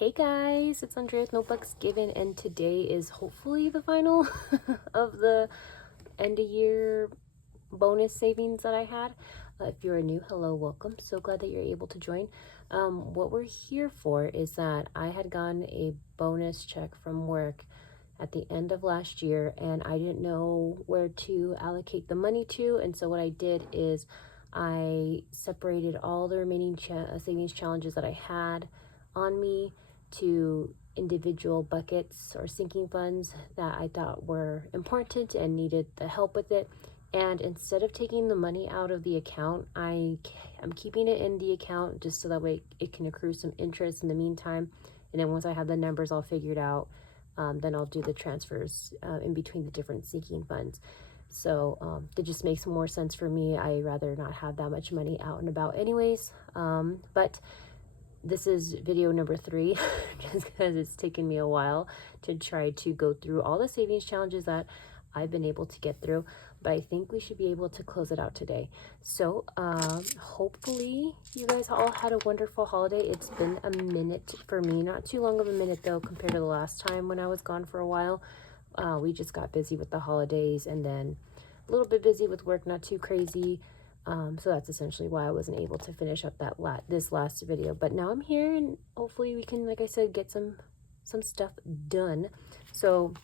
Hey guys, it's Andrea with Notebooks Given, and today is hopefully the final of the end of year bonus savings that I had. If you're new, hello, welcome. So glad that you're able to join. What we're here for is that I had gotten a bonus check from work at the end of last year, and I didn't know where to allocate the money to, and so what I did is I separated all the remaining savings challenges that I had on me to individual buckets or sinking funds that I thought were important and needed the help with it. And instead of taking the money out of the account, I'm keeping it in the account just so that way it can accrue some interest in the meantime. And then once I have the numbers all figured out, then I'll do the transfers in between the different sinking funds. So it just makes more sense for me. I rather not have that much money out and about anyways. But this is video number 3 just because it's taken me a while to try to go through all the savings challenges that I've been able to get through, but I think we should be able to close it out today. So hopefully you guys all had a wonderful holiday. It's been a minute for me, not too long of a minute though compared to the last time when I was gone for a while. We just got busy with the holidays and then a little bit busy with work, not too crazy. So that's essentially why I wasn't able to finish up that this last video, but now I'm here and hopefully we can, like I said, get some stuff done. So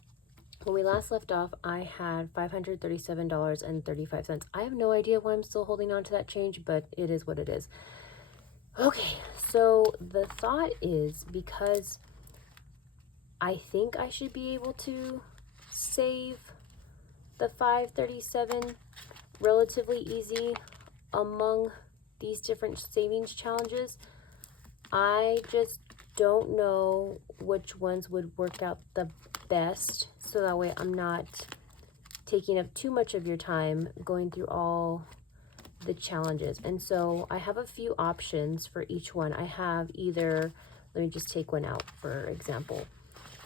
when we last left off, I had $537.35. I have no idea why I'm still holding on to that change, but it is what it is. Okay, so the thought is, because I think I should be able to save the $537 relatively easy among these different savings challenges. I just don't know which ones would work out the best, so that way I'm not taking up too much of your time going through all the challenges. And so I have a few options for each one. I have either, let me just take one out for example.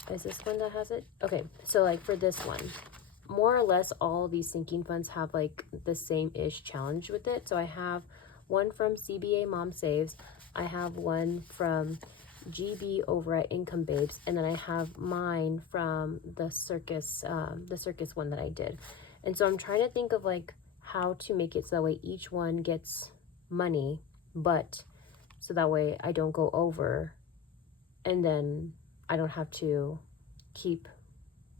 Is this one that has it? Okay, so like for this one, more or less all of these sinking funds have like the same-ish challenge with it. So I have one from CBA Mom Saves, I have one from GB over at Income Babes, and then I have mine from the circus one that I did. And so I'm trying to think of like how to make it so that way each one gets money, but so that way I don't go over and then I don't have to keep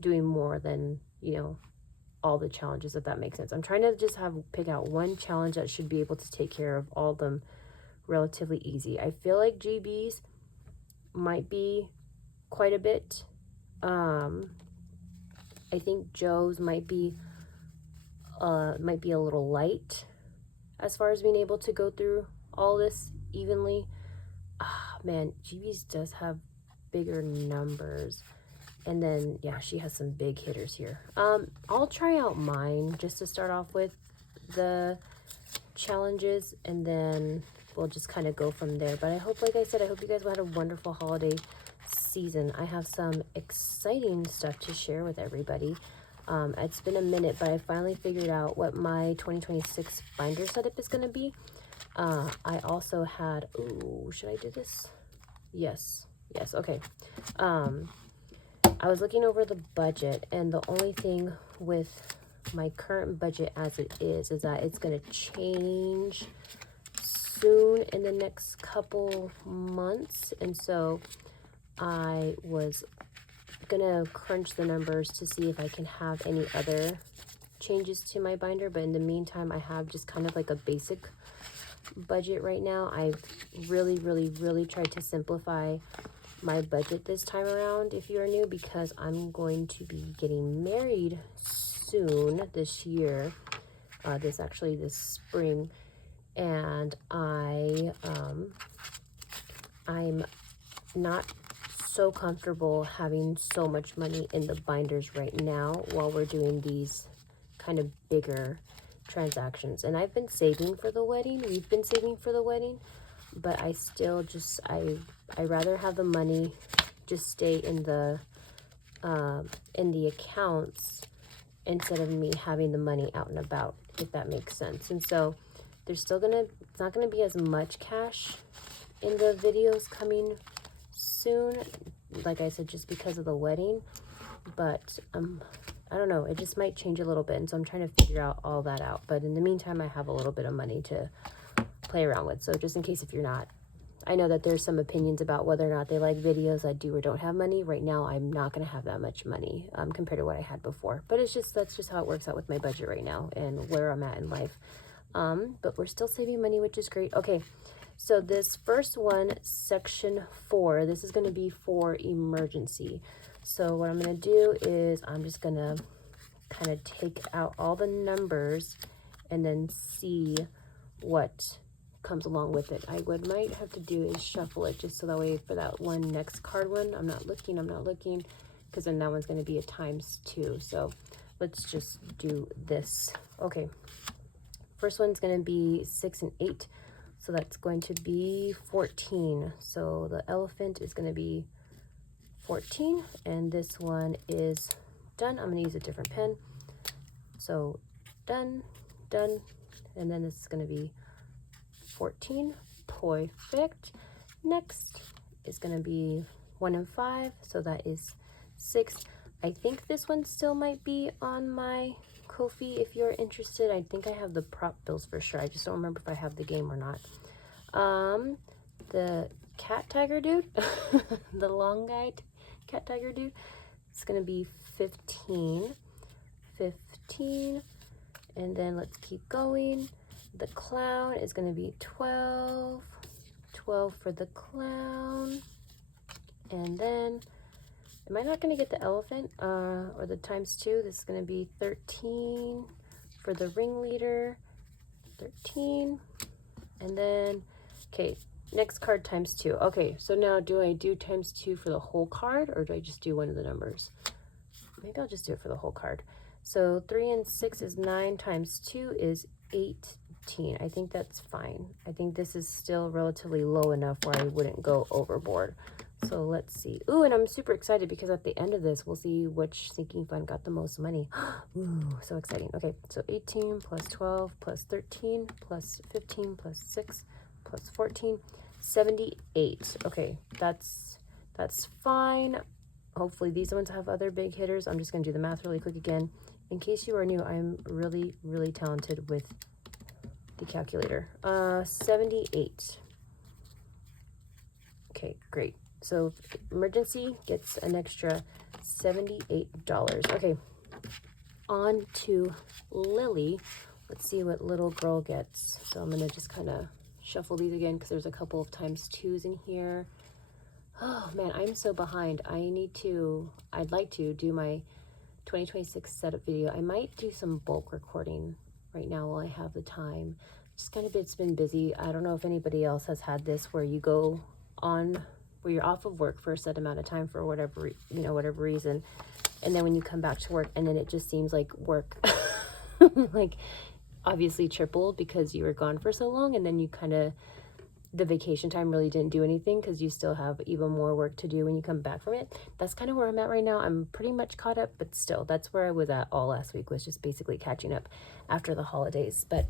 doing more than, you know, all the challenges, if that makes sense. I'm trying to just pick out one challenge that should be able to take care of all of them relatively easy. I feel like GB's might be quite a bit. I think Joe's might be a little light as far as being able to go through all this evenly. Man, GB's does have bigger numbers. And then, yeah, she has some big hitters here. I'll try out mine just to start off with the challenges, and then we'll just kind of go from there. But I hope, like I said, I hope you guys had a wonderful holiday season. I have some exciting stuff to share with everybody. It's been a minute, but I finally figured out what my 2026 binder setup is going to be. I also had, ooh, should I do this? Yes, okay. I was looking over the budget, and the only thing with my current budget as it is that it's going to change soon in the next couple months. And so I was going to crunch the numbers to see if I can have any other changes to my binder. But in the meantime, I have just kind of like a basic budget right now. I've really tried to simplify my budget this time around, if you are new, because I'm going to be getting married soon this year, this spring, and I'm not so comfortable having so much money in the binders right now while we're doing these kind of bigger transactions. And I've been saving for the wedding, we've been saving for the wedding, but I still just, I rather have the money just stay in the accounts instead of me having the money out and about, if that makes sense. And so there's still it's not gonna be as much cash in the videos coming soon, like I said, just because of the wedding. But I don't know, it just might change a little bit, and so I'm trying to figure out all that out. But in the meantime, I have a little bit of money to play around with. So just in case if you're not, I know that there's some opinions about whether or not they like videos I do or don't have money. Right now, I'm not going to have that much money compared to what I had before. But it's just, that's just how it works out with my budget right now and where I'm at in life. But we're still saving money, which is great. Okay, so this first one, section 4, this is going to be for emergency. So what I'm going to do is I'm just going to kind of take out all the numbers and then see what comes along with it. Might have to do is shuffle it just so that way for that one next card one, I'm not looking, because then that one's going to be a ×2. So let's just do this. Okay, first one's going to be 6 and 8, so that's going to be 14. So the elephant is going to be 14, and this one is done. I'm going to use a different pen. So done, and then this is going to be 14. Perfect. Next is going to be 1 and 5, so that is 6. I think this one still might be on my Ko-fi if you're interested. I think I have the prop bills for sure. I just don't remember if I have the game or not. The cat tiger dude, the long guy cat tiger dude, it's going to be 15. And then let's keep going. The clown is going to be 12 for the clown. And then am I not going to get the elephant or the ×2? This is going to be 13 for the ringleader. 13. And then, okay, next card ×2. Okay, so now do I do ×2 for the whole card, or do I just do one of the numbers? Maybe I'll just do it for the whole card. So 3 and 6 is 9, ×2 is 18. I think that's fine. I think this is still relatively low enough where I wouldn't go overboard. So let's see. Ooh, and I'm super excited because at the end of this, we'll see which sinking fund got the most money. Ooh, so exciting. Okay, so 18 plus 12 plus 13 plus 15 plus 6 plus 14, 78. Okay, that's fine. Hopefully these ones have other big hitters. I'm just going to do the math really quick again. In case you are new, I'm really, really talented with the calculator. 78. Okay, great. So emergency gets an extra $78. Okay, on to Lily. Let's see what little girl gets. So I'm going to just kind of shuffle these again because there's a couple of ×2s in here. Oh man, I'm so behind. I'd like to do my 2026 setup video. I might do some bulk recording right now while I have the time. Just kind of, it's been busy. I don't know if anybody else has had this where you go on, where you're off of work for a set amount of time for whatever reason, and then when you come back to work, and then it just seems like work like obviously tripled because you were gone for so long, and then you kind of, the vacation time really didn't do anything because you still have even more work to do when you come back from it. That's kind of where I'm at right now. I'm pretty much caught up, but still, that's where I was at all last week, was just basically catching up after the holidays. But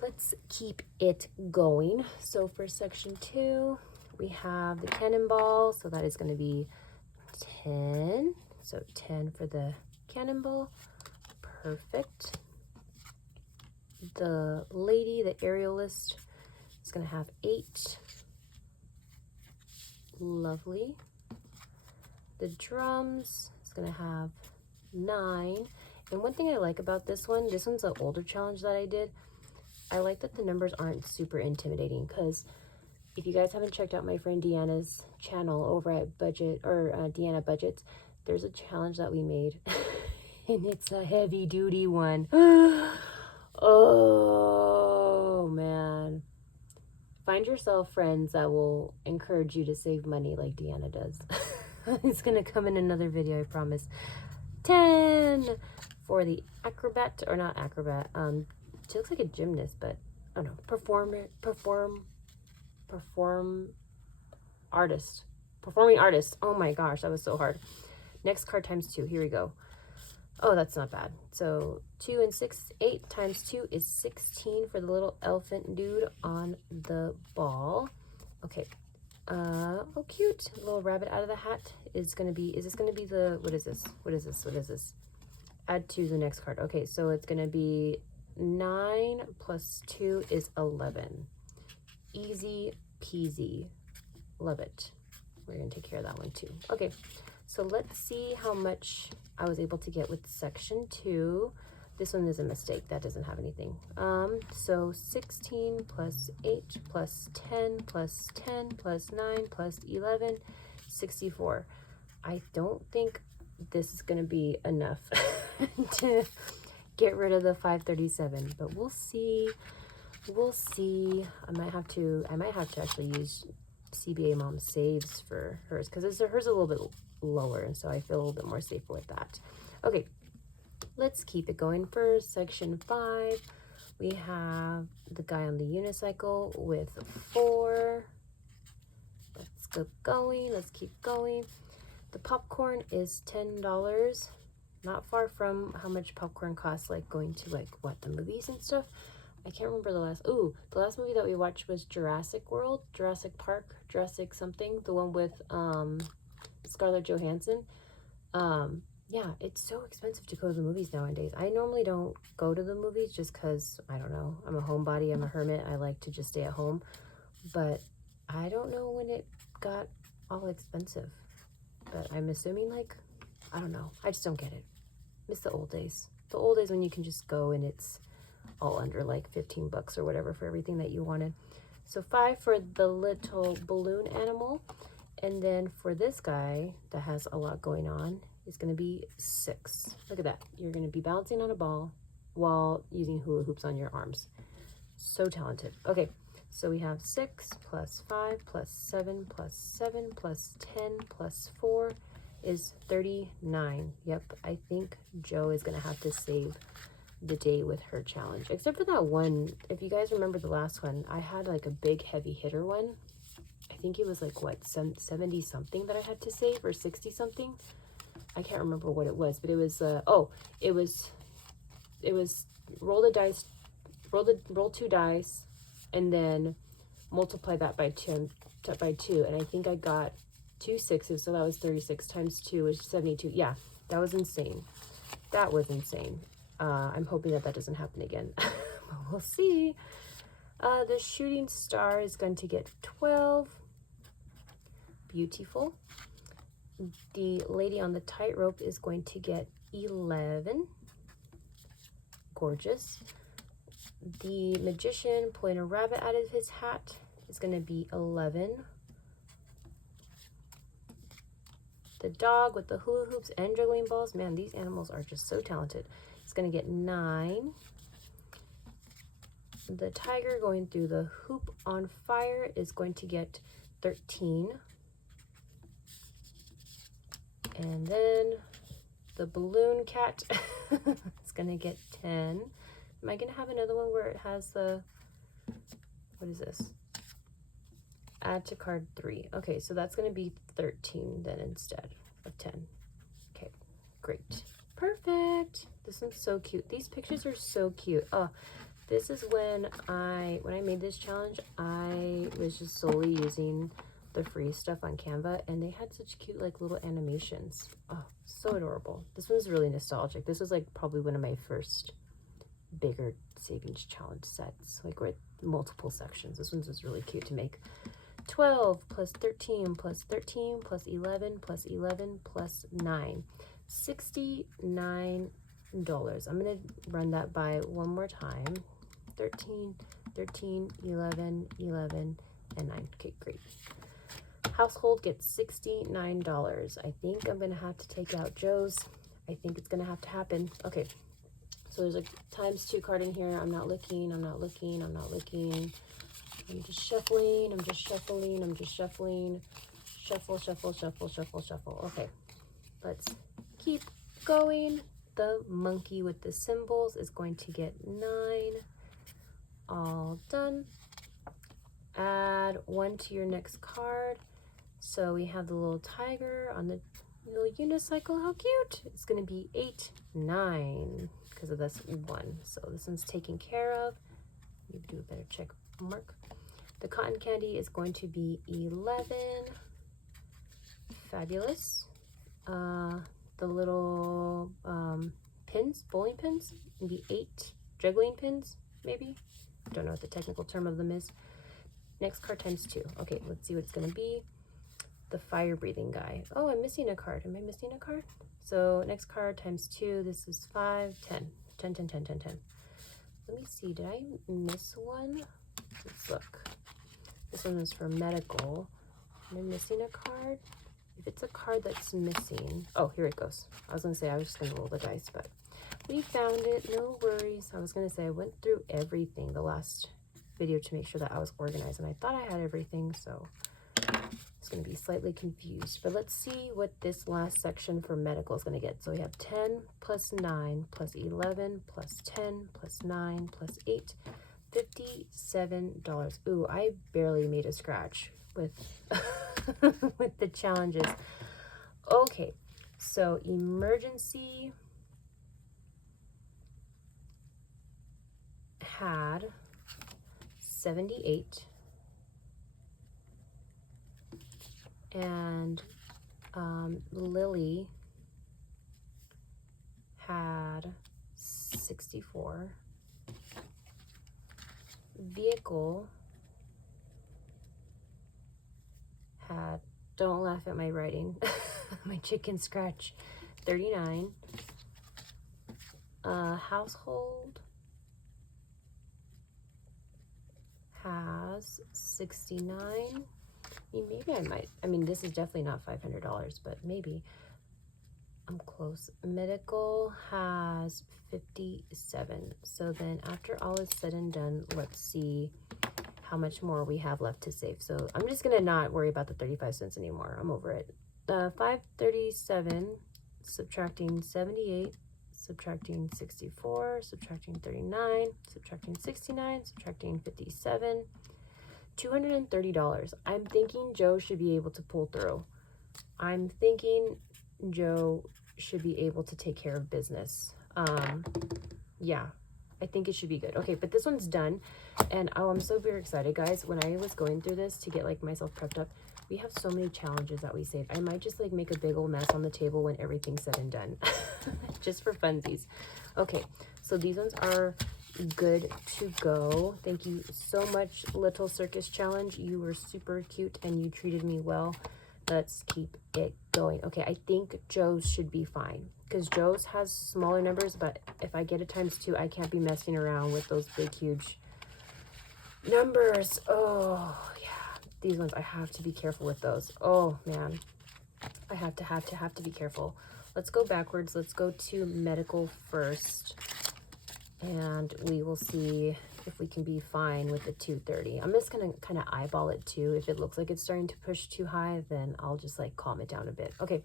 let's keep it going. So for section 2, we have the cannonball, so that is going to be 10. So 10 for the cannonball. Perfect. The lady, the aerialist, is going to have 8. Lovely. The drums is going to have 9. And one thing I like about this one's an older challenge that I did. I like that the numbers aren't super intimidating, because if you guys haven't checked out my friend Deanna's channel over at Deanna Budgets, there's a challenge that we made and it's a heavy duty one. Oh man. Find yourself friends that will encourage you to save money like Deanna does. It's gonna come in another video, I promise. 10 for the acrobat, or not acrobat. She looks like a gymnast, but I don't know. Performing artist. Oh my gosh, that was so hard. Next card ×2. Here we go. Oh, that's not bad. So 2 and 6, 8 times 2 is 16 for the little elephant dude on the ball. Okay. Oh, cute. Little rabbit out of the hat is going to be, is this going to be the, what is this? What is this? What is this? Add to the next card. Okay, so it's going to be 9 plus 2 is 11. Easy peasy. Love it. We're going to take care of that one too. Okay, so let's see how much I was able to get with section 2. This one is a mistake. That doesn't have anything. So 16 plus 8 plus 10 plus 10 plus 9 plus 11, 64. I don't think this is going to be enough to get rid of the 537, but we'll see. We'll see. I might have to actually use CBA Mom saves for hers, because hers a little bit lower, and so I feel a little bit more safer with that. Okay. Let's keep it going for section 5. We have the guy on the unicycle with 4. Let's keep going. Let's keep going. The popcorn is $10. Not far from how much popcorn costs, like going to like what, the movies and stuff. I can't remember the last. Ooh, the last movie that we watched was Jurassic World, Jurassic Park, Jurassic something. The one with Scarlett Johansson. Yeah, it's so expensive to go to the movies nowadays. I normally don't go to the movies just because, I don't know, I'm a homebody, I'm a hermit, I like to just stay at home. But I don't know when it got all expensive. But I'm assuming, like, I don't know. I just don't get it. Miss the old days. The old days when you can just go and it's all under like 15 bucks or whatever for everything that you wanted. So 5 for the little balloon animal. And then for this guy that has a lot going on, is going to be 6. Look at that. You're going to be bouncing on a ball while using hula hoops on your arms. So talented. Okay, so we have 6 plus 5 plus 7 plus 7 plus 10 plus 4 is 39. Yep, I think Joe is going to have to save the day with her challenge. Except for that one, if you guys remember the last one, I had like a big heavy hitter one. I think it was like, what, 70 something that I had to save, or 60 something. I can't remember what it was, but it was, it was roll the dice, roll 2 dice, and then multiply that by 2, and I think I got 2 6s, so that was 36 times 2 is 72. Yeah, that was insane. That was insane. I'm hoping that doesn't happen again. We'll see. The shooting star is going to get 12. Beautiful. The lady on the tightrope is going to get 11. Gorgeous. The magician pulling a rabbit out of his hat is going to be 11. The dog with the hula hoops and juggling balls. Man, these animals are just so talented. It's going to get 9. The tiger going through the hoop on fire is going to get 13. And then the balloon cat is going to get 10. Am I going to have another one where it has the, what is this? Add to card 3. Okay, so that's going to be 13 then instead of 10. Okay, great. Perfect. This one's so cute. These pictures are so cute. Oh, this is when I made this challenge, I was just solely using the free stuff on Canva, and they had such cute like little animations. Oh, so adorable. This one's really nostalgic. This was like probably one of my first bigger savings challenge sets, like with multiple sections. This one's just really cute to make. 12 plus 13 plus 13 plus 11 plus 11 plus 9. $69. I'm going to run that by one more time. 13, 13, 11, 11, and 9. Okay, great. Household gets $69. I think I'm going to have to take out Joe's. I think it's going to have to happen. Okay, so there's a ×2 card in here. I'm not looking, I'm not looking, I'm not looking. I'm just shuffling, I'm just shuffling, I'm just shuffling. Shuffle, shuffle, shuffle, shuffle, shuffle. Okay, let's keep going. The monkey with the symbols is going to get 9. All done. Add 1 to your next card. So we have the little tiger on the little unicycle. How cute. It's going to be 8, 9 because of this 1. So this one's taken care of. Maybe do a better check mark. The cotton candy is going to be 11. Fabulous. The little pins, bowling pins, maybe 8 juggling pins, maybe. Don't know what the technical term of them is. Next card times 2. Okay, let's see what it's going to be. The fire breathing guy. Oh, I'm missing a card. Am I missing a card? So next card times 2. This is 5, 10. 10, 10, 10, 10, 10. Let me see. Did I miss one? Let's look. This one is for medical. Am I missing a card? If it's a card that's missing. Oh, here it goes. I was going to say I was just going to roll the dice, but we found it. No worries. I was going to say I went through everything the last video to make sure that I was organized, and I thought I had everything, so it's going to be slightly confused. But let's see what this last section for medical is going to get. So we have 10 plus 9 plus 11 plus 10 plus 9 plus 8, $57. Ooh, I barely made a scratch with with the challenges. Okay, so emergency had 78, and Lily had 64. Vehicle had, don't laugh at my writing, my chicken scratch, 39. Household has 69. Maybe I might, I mean, this is definitely not $500, but maybe I'm close. Medical has 57. So then after all is said and done, let's see how much more we have left to save. So I'm just gonna not worry about the 35 cents anymore. I'm over it. 537, subtracting 78, subtracting 64, subtracting 39, subtracting 69, subtracting 57, $230. I'm thinking Joe should be able to pull through. I'm thinking Joe should be able to take care of business. Yeah, I think it should be good. Okay, but this one's done. And oh, I'm so very excited, guys. When I was going through this to get like myself prepped up, we have so many challenges that we save. I might just like make a big old mess on the table when everything's said and done. Just for funsies. Okay, so these ones are good to go. Thank you so much, Little Circus Challenge. You were super cute and you treated me well. Let's keep it going. Okay, I think Joe's should be fine because Joe's has smaller numbers, but if I get it times 2, I can't be messing around with those big, huge numbers. Oh, yeah. These ones, I have to be careful with those. Oh, man. I have to be careful. Let's go backwards. Let's go to medical first. And we will see if we can be fine with the 230. I'm just going to kind of eyeball it too. If it looks like it's starting to push too high, then I'll just like calm it down a bit. Okay,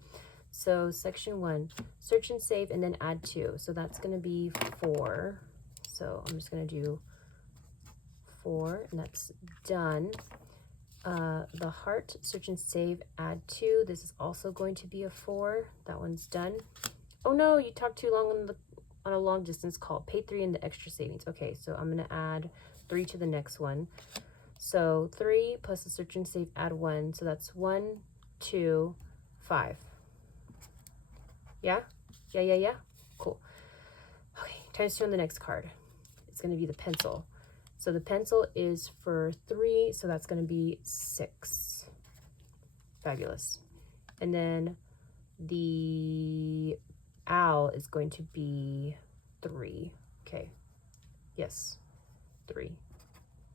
so section 1, search and save and then add 2. So that's going to be 4. So I'm just going to do 4 and that's done. The heart, search and save, add 2. This is also going to be a 4. That one's done. Oh no, you talked too long on a long distance call. Pay 3 in the extra savings. Okay, so I'm going to add 3 to the next one. So 3 plus the search and save, add 1. So that's 1, 2, 5. Yeah? Yeah. Cool. Okay, times 2 on the next card. It's going to be the pencil. So the pencil is for 3, so that's going to be 6. Fabulous. And then the owl is going to be 3. Okay. Yes. 3. I'm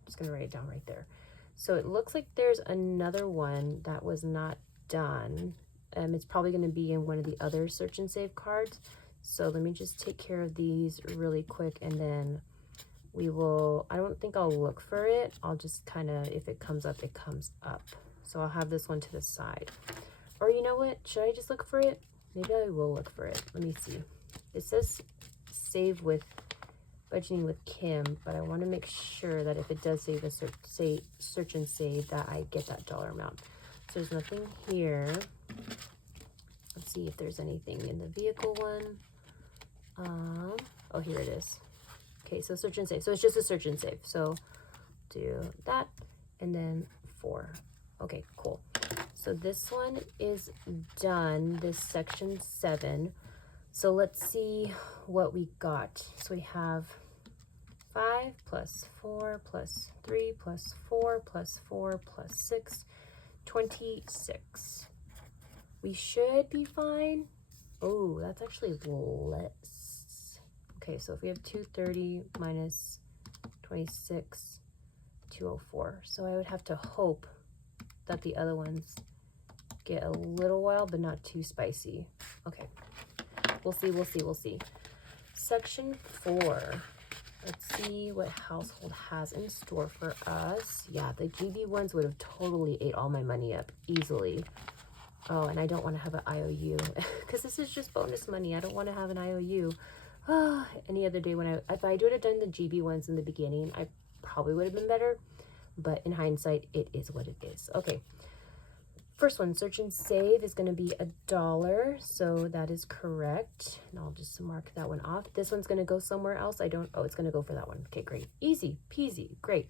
just going to write it down right there. So it looks like there's another one that was not done. It's probably going to be in one of the other search and save cards. So let me just take care of these really quick and then we will, I don't think I'll look for it. I'll just kind of, if it comes up, it comes up. So I'll have this one to the side. Or you know what? Should I just look for it? Maybe I will look for it. Let me see. It says save with budgeting with Kim, but I want to make sure that if it does save a search and save that I get that dollar amount. So there's nothing here. Let's see if there's anything in the vehicle one. Oh, here it is. Okay, so search and save. So it's just a search and save. So do that. and then 4. Okay, cool. So this one is done, this section 7. So let's see what we got. So we have 5 plus 4 plus 3 plus 4 plus 4 plus 6, 26. We should be fine. Oh, that's actually less. Okay, so if we have 230 minus 26, 204. So I would have to hope that the other ones get a little wild, but not too spicy. Okay, we'll see, we'll see, we'll see. Section 4. Let's see what household has in store for us. Yeah, the GB ones would have totally ate all my money up easily. Oh, and I don't want to have an IOU because this is just bonus money. I don't want to have an IOU. Any other day if I would have done the GB ones in the beginning, I probably would have been better. But in hindsight, it is what it is. Okay. First one, search and save is going to be $1. So that is correct. And I'll just mark that one off. This one's going to go somewhere else. Oh, it's going to go for that one. Okay, great. Easy peasy. Great.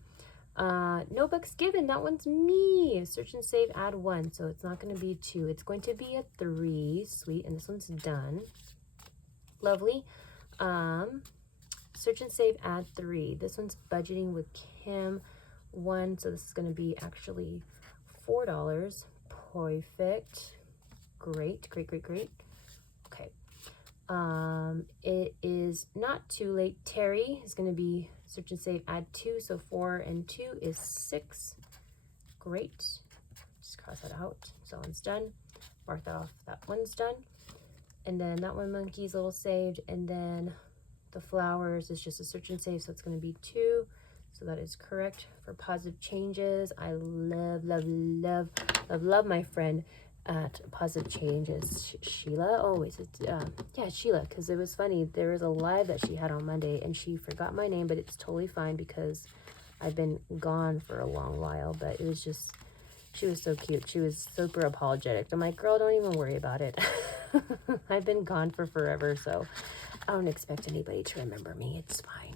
No bucks given. That one's me. Search and save, add 1. So it's not going to be 2. It's going to be a 3. Sweet. And this one's done. Lovely. Search and save, add 3. This one's budgeting with Kim. 1. So this is going to be actually $4. Perfect. Great, great, great, great. Okay. It is not too late. Terry is going to be search and save, add 2. So 4 and 2 is 6. Great. Just cross that out. So that one's done. Mark that off. That one's done. And then that one monkey's a little saved. And then the flowers is just a search and save. So it's going to be 2. So that is correct for positive changes. I love, love, love, love, love my friend at Positive Changes, Sheila. Always, yeah, Sheila, because it was funny. There was a live that she had on Monday, and she forgot my name, but it's totally fine because I've been gone for a long while. But it was just, she was so cute. She was super apologetic. I'm like, girl, don't even worry about it. I've been gone for forever, so I don't expect anybody to remember me. It's fine.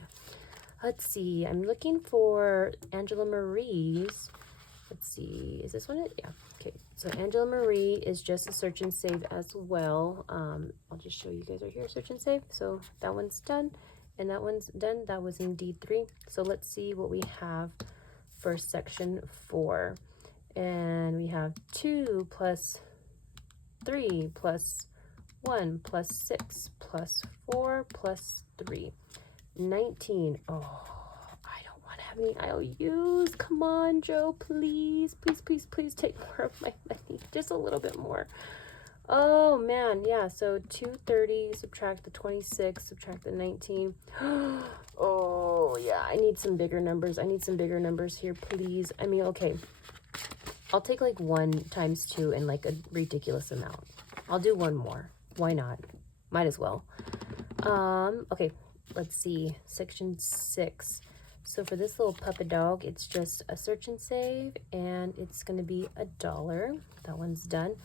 Let's see. I'm looking for Angela Marie's. Let's see. Is this one it? Yeah. Okay. So Angela Marie is just a search and save as well. I'll just show you guys right here. Search and save. So that one's done. And that one's done. That was indeed 3. So let's see what we have for section 4. And we have 2 plus 3 plus 1 plus 6 plus 4 plus 3. 19. Oh, I don't want to have any IOUs. Come on, Joe, please, please, please, please take more of my money. Just a little bit more. Oh, man. Yeah, so 230, subtract the 26, subtract the 19. Oh, yeah, I need some bigger numbers. I need some bigger numbers here, please. I mean, okay. I'll take like 1 times 2 and like a ridiculous amount. I'll do 1 more. Why not? Might as well. Okay. Let's see, section 6. So for this little puppet dog, it's just a search and save, and it's going to be $1. That one's done.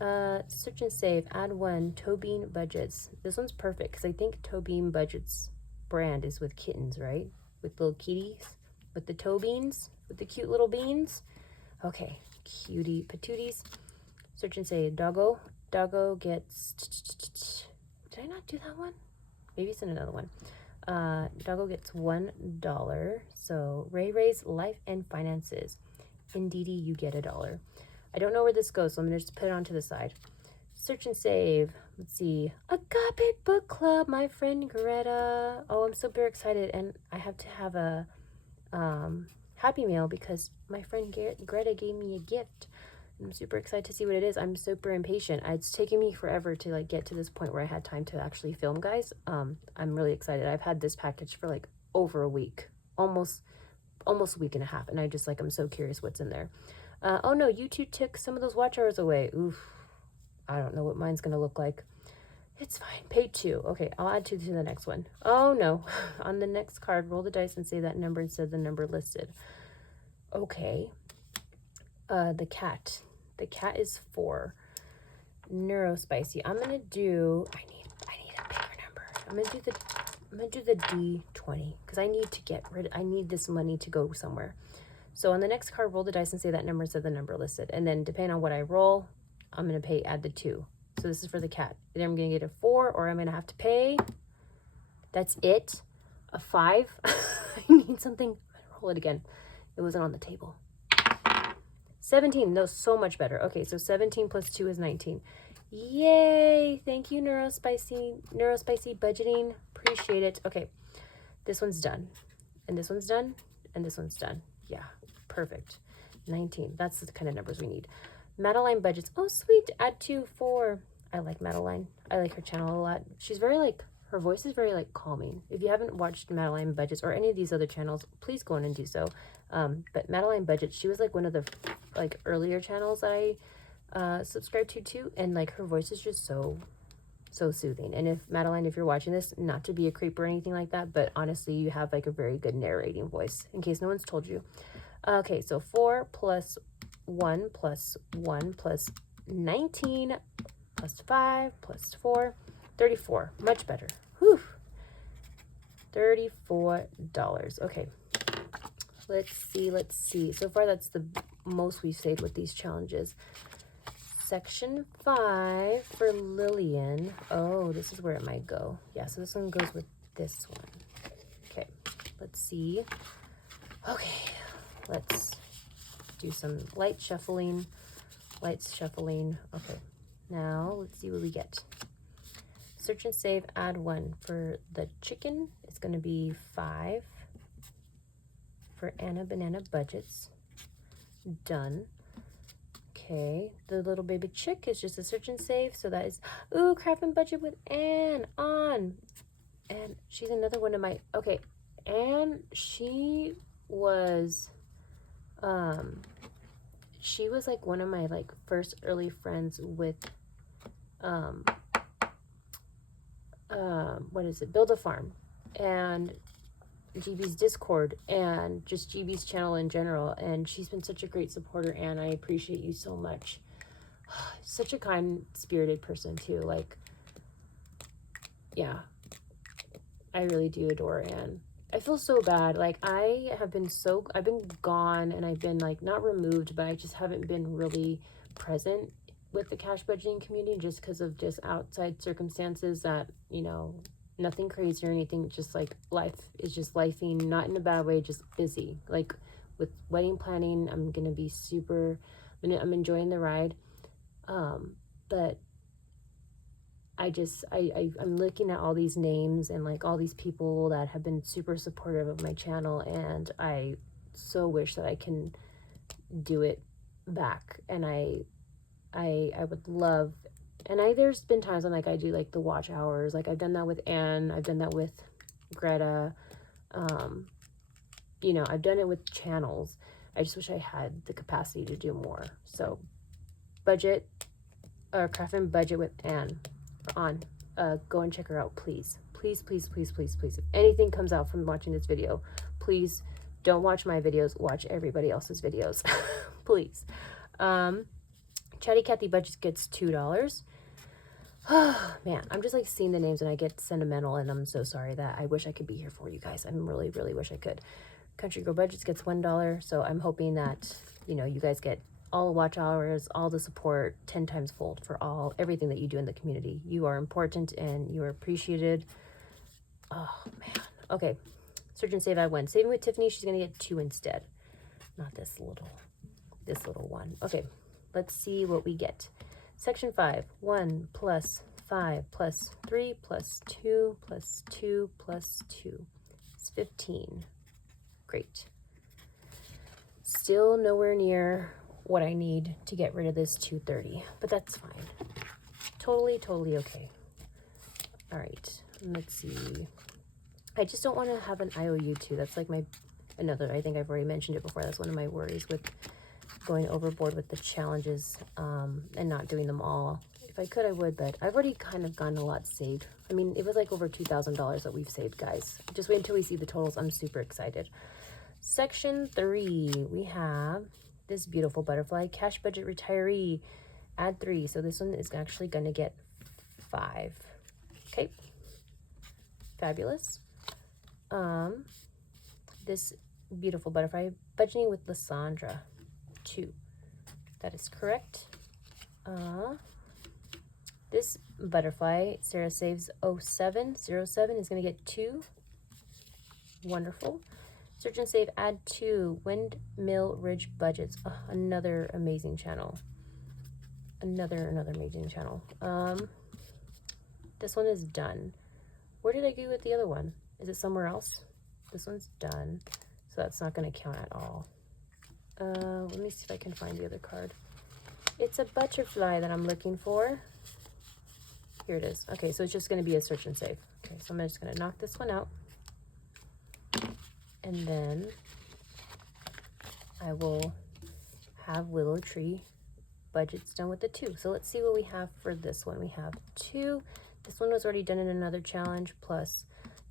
Search and save, add 1, Tobin Budgets. This one's perfect because I think Tobin Budgets brand is with kittens, right? With little kitties, with the Tobins, with the cute little beans. Okay, cutie patooties. Search and save, doggo. Doggo gets, did I not do that one? Maybe it's in another one. Doggo gets $1. So Ray's life and finances. Indeedy, you get $1. I don't know where this goes, so I'm gonna just put it onto the side. Search and save. Let's see. Agape Book Club, my friend Greta. Oh, I'm super excited, and I have to have a Happy Mail because my friend Greta gave me a gift. I'm super excited to see what it is. I'm super impatient. It's taken me forever to like get to this point where I had time to actually film, guys. I'm really excited. I've had this package for like over a week, almost a week and a half, and I just like, I'm so curious what's in there. Oh no, YouTube took some of those watch hours away. Oof. I don't know what mine's gonna look like. It's fine. Pay 2. Okay, I'll add 2 to the next one. Oh no. On the next card, roll the dice and say that number instead of the number listed. Okay. The cat. The cat is 4. Neurospicy. I'm gonna do. I need a bigger number. I'm gonna do the D20 because I need to get rid. I need this money to go somewhere. So on the next card, roll the dice and say that number instead of the number listed. And then depending on what I roll, I'm going to add the 2. So this is for the cat. Either I'm going to get a 4 or I'm going to have to pay. That's it. A 5. I need something. Roll it again. It wasn't on the table. 17. No, so much better. Okay, so 17 plus 2 is 19. Yay! Thank you, Neurospicy budgeting. Appreciate it. Okay, this one's done. And this one's done. And this one's done. Yeah, perfect. 19. That's the kind of numbers we need. Madeline budgets. Oh, sweet. Add 2, 4. I like Madeline. I like her channel a lot. She's very like, her voice is very like calming. If you haven't watched Madeline Budgets or any of these other channels, please go in and do so. But Madeline Budgets, she was like one of the like earlier channels I subscribed to too. And like her voice is just so soothing. And if Madeline, if you're watching this, not to be a creep or anything like that, but honestly, you have like a very good narrating voice, in case no one's told you. Okay, so 4 plus 1 plus 1 plus 19 plus 5 plus 4, 34. Much better. Whew. $34. Okay. Let's see. So far, that's the most we've saved with these challenges. Section 5 for Lillian. Oh, this is where it might go. Yeah, so this one goes with this one. Okay, let's see. Okay, let's do some light shuffling. Okay, now let's see what we get. Search and save, add 1. For the chicken, it's going to be 5. For Anna Banana Budgets, done. Okay, the little baby chick is just a search and save, so that is, ooh, craft and budget with Anne on. And she's another one of my, okay, Anne, she was like one of my like first early friends with, what is it, Build a Farm, and GB's Discord, and just GB's channel in general, and she's been such a great supporter, and I appreciate you so much. Such a kind-spirited person too. Like, yeah, I really do adore Anne. I feel so bad. Like, I've been gone, and I've been like not removed, but I just haven't been really present with the cash budgeting community just because of just outside circumstances that, you know, nothing crazy or anything, just like life is just lifing, not in a bad way, just busy. Like with wedding planning, I'm gonna be I'm enjoying the ride, but I'm looking at all these names and like all these people that have been super supportive of my channel, and I so wish that I can do it back. And I would love, and there's been times when like I do like the watch hours, like I've done that with Anne, I've done that with Greta, you know, I've done it with channels. I just wish I had the capacity to do more. So budget, or craft and budget with Anne on, go and check her out, please. Please. If anything comes out from watching this video, please don't watch my videos, watch everybody else's videos. Please. Chatty Cathy Budgets gets $2. Oh man, I'm just like seeing the names and I get sentimental, and I'm so sorry that I wish I could be here for you guys. I really wish I could. Country Girl Budgets gets $1, so I'm hoping that, you know, you guys get all the watch hours, all the support, 10 times fold for everything that you do in the community. You are important and you are appreciated. Oh man. Okay, search and save, I win. Saving with Tiffany, she's gonna get 2 instead, not this little one. Okay, let's see what we get. Section 5, 1 plus 5 plus 3 plus 2 plus 2 plus 2. It's 15. Great. Still nowhere near what I need to get rid of this 230, but that's fine. Totally okay. All right, let's see. I just don't want to have an IOU too. That's like another, I think I've already mentioned it before. That's one of my worries with going overboard with the challenges, and not doing them all. If I could, I would, but I've already kind of gotten a lot saved. I mean, it was like over $2,000 that we've saved, guys. Just wait until we see the totals. I'm super excited. Section 3, we have this beautiful butterfly, cash budget retiree, add 3. So this one is actually going to get 5. Okay. Fabulous. This beautiful butterfly budgeting with Lysandra, 2. That is correct. This butterfly, Sarah saves 07. 07 is going to get 2. Wonderful. Search and save, add 2. Windmill Ridge Budgets. Oh, another amazing channel. Another amazing channel. This one is done. Where did I go with the other one? Is it somewhere else? This one's done. So that's not going to count at all. Let me see if I can find the other card. It's a butterfly that I'm looking for. Here it is. Okay, so it's just going to be a search and save. Okay, so I'm just going to knock this one out. And then I will have Willow Tree budgets done with the 2. So let's see what we have for this one. We have 2. This one was already done in another challenge. Plus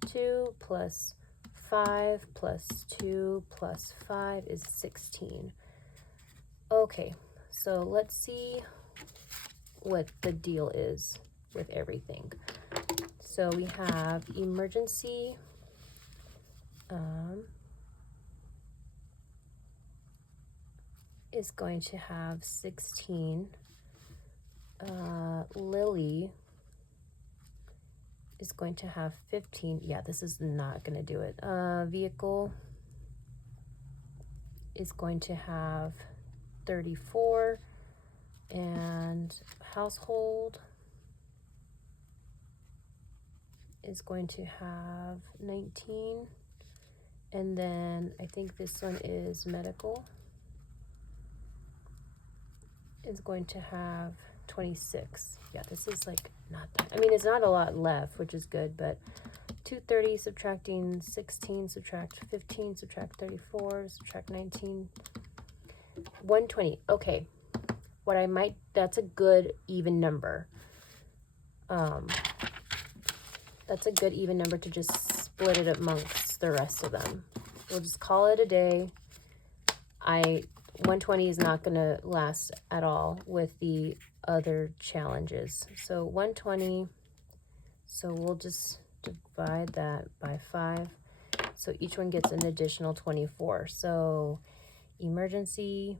2 plus 5 plus 2 plus 5 is 16. Okay, so let's see what the deal is with everything. So we have emergency. Is going to have 16. Lily is going to have 15. Yeah, this is not going to do it. Vehicle is going to have 34. And household is going to have 19. And then I think this one is medical. Is going to have 26. Yeah, this is like not that. I mean, it's not a lot left, which is good, but 230 subtracting 16, subtract 15, subtract 34, subtract 19, 120. Okay, what I might, that's a good even number. That's a good even number to just split it amongst the rest of them. We'll just call it a day. 120 is not going to last at all with the other challenges. So 120, so we'll just divide that by 5. So each one gets an additional 24. So emergency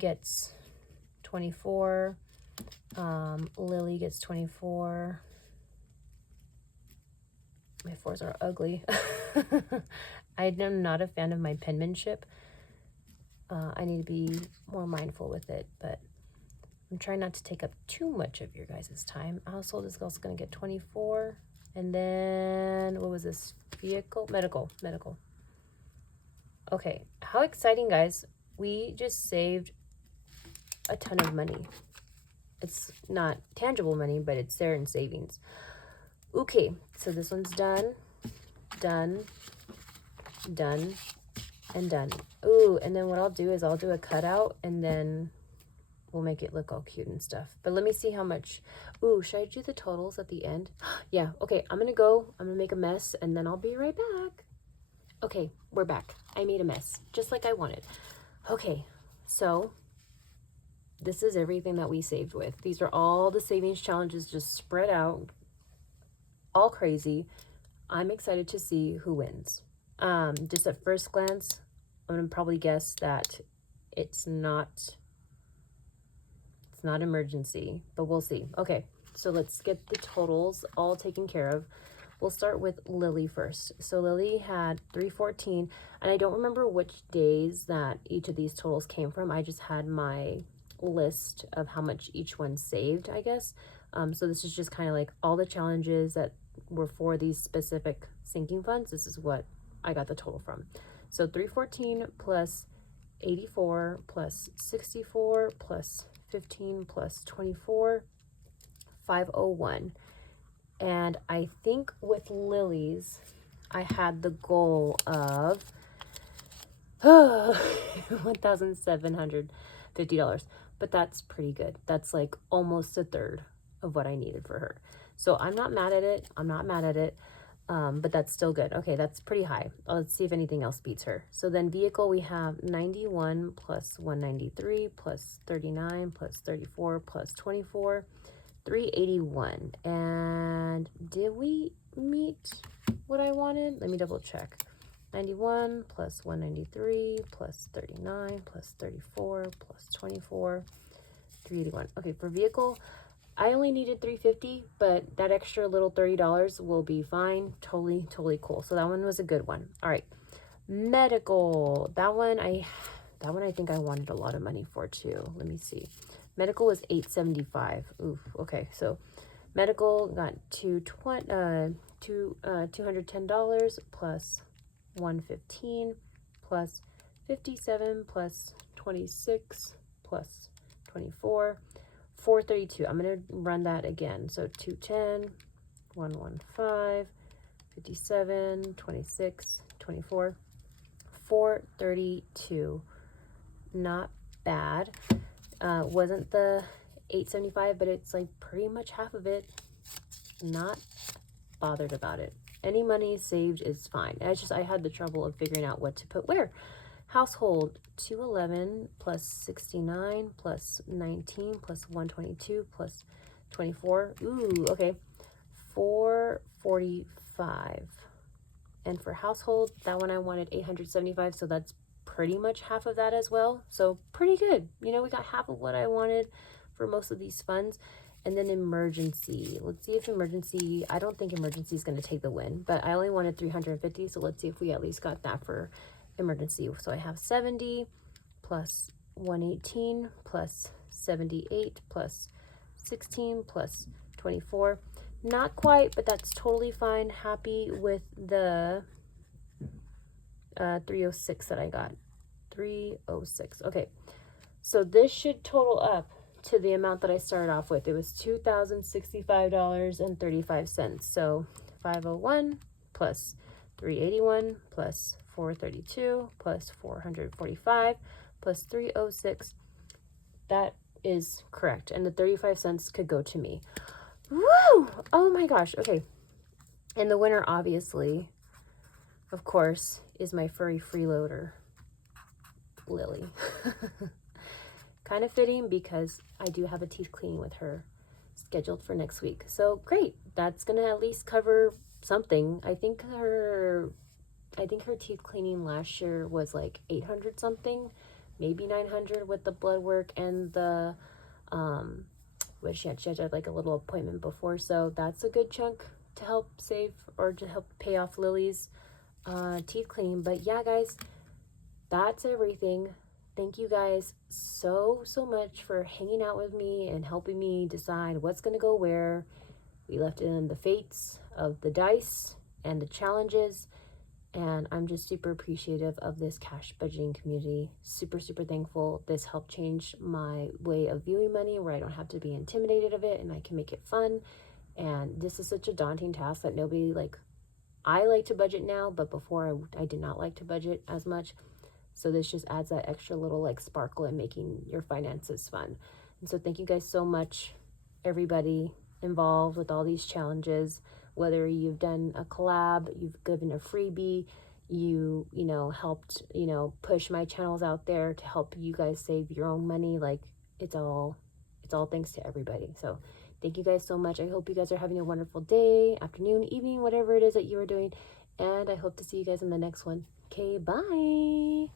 gets 24. Lily gets 24. My 4s are ugly. I'm not a fan of my penmanship. I need to be more mindful with it, but I'm trying not to take up too much of your guys' time. Household is also going to get 24. And then, what was this? Vehicle? Medical. Okay, how exciting, guys. We just saved a ton of money. It's not tangible money, but it's there in savings. Okay, so this one's done, and done. Ooh, and then what I'll do is I'll do a cutout, and then we'll make it look all cute and stuff. But let me see how much. Ooh, should I do the totals at the end? Yeah, okay, I'm gonna make a mess, and then I'll be right back. Okay, we're back. I made a mess, just like I wanted. Okay, so this is everything that we saved with. These are all the savings challenges just spread out, all crazy. I'm excited to see who wins. Just at first glance, I'm gonna probably guess that it's not emergency, but we'll see. Okay, so let's get the totals all taken care of. We'll start with Lily first. So Lily had 314, and I don't remember which days that each of these totals came from. I just had my list of how much each one saved, I guess. So this is just kind of like all the challenges that were for these specific sinking funds. This is what I got the total from. So 314 plus 84 plus 64 plus 15 plus 24, 501. And I think with Lily's, I had the goal of $1,750, but that's pretty good. That's like almost a third of what I needed for her. So I'm not mad at it. But that's still good. Okay, that's pretty high. Let's see if anything else beats her. So then vehicle, we have 91 plus 193 plus 39 plus 34 plus 24, 381. And did we meet what I wanted? Let me double check. 91 plus 193 plus 39 plus 34 plus 24, 381. Okay, for vehicle, I only needed 350, but that extra little $30 will be fine. Totally cool. So that one was a good one. All right. Medical. That one I think I wanted a lot of money for too. Let me see. Medical was $875. Oof. Okay. So medical got $210 plus 115 plus 57 plus 26 plus 24, 432. I'm going to run that again. So 210, 115, 57, 26, 24, 432. Not bad. Wasn't the 875, but it's like pretty much half of it. Not bothered about it. Any money saved is fine. I had the trouble of figuring out what to put where. Household, 211 plus 69 plus 19 plus 122 plus 24. Ooh, okay. 445. And for household, that one I wanted 875, so that's pretty much half of that as well. So pretty good. You know, we got half of what I wanted for most of these funds. And then emergency. Let's see if emergency, I don't think emergency is going to take the win, but I only wanted 350, so let's see if we at least got that for emergency. So I have 70 plus 118 plus 78 plus 16 plus 24. Not quite, but that's totally fine. Happy with the 306 that I got. 306. Okay, so this should total up to the amount that I started off with. It was $2,065.35. So 501 plus 381 plus 432 plus 445 plus 306. That is correct. And the 35 cents could go to me. Woo! Oh my gosh. Okay. And the winner, obviously, of course, is my furry freeloader, Lily. Kind of fitting because I do have a teeth cleaning with her scheduled for next week. So great. That's going to at least cover something. I think her teeth cleaning last year was like 800 something, maybe 900 with the blood work and the what she had like a little appointment before. So that's a good chunk to help save or to help pay off Lily's teeth cleaning. But yeah, guys, that's everything. Thank you guys so much for hanging out with me and helping me decide what's going to go where. We left it in the fates of the dice and the challenges, and I'm just super appreciative of this cash budgeting community. Super thankful. This helped change my way of viewing money, where I don't have to be intimidated of it and I can make it fun. And this is such a daunting task that nobody, like, I like to budget now, but before I did not like to budget as much. So this just adds that extra little like sparkle in making your finances fun. And so thank you guys so much, everybody involved with all these challenges, whether you've done a collab, you've given a freebie, you know, helped, you know, push my channels out there to help you guys save your own money. Like it's all thanks to everybody. So thank you guys so much. I hope you guys are having a wonderful day, afternoon, evening, whatever it is that you are doing. And I hope to see you guys in the next one. Okay, bye.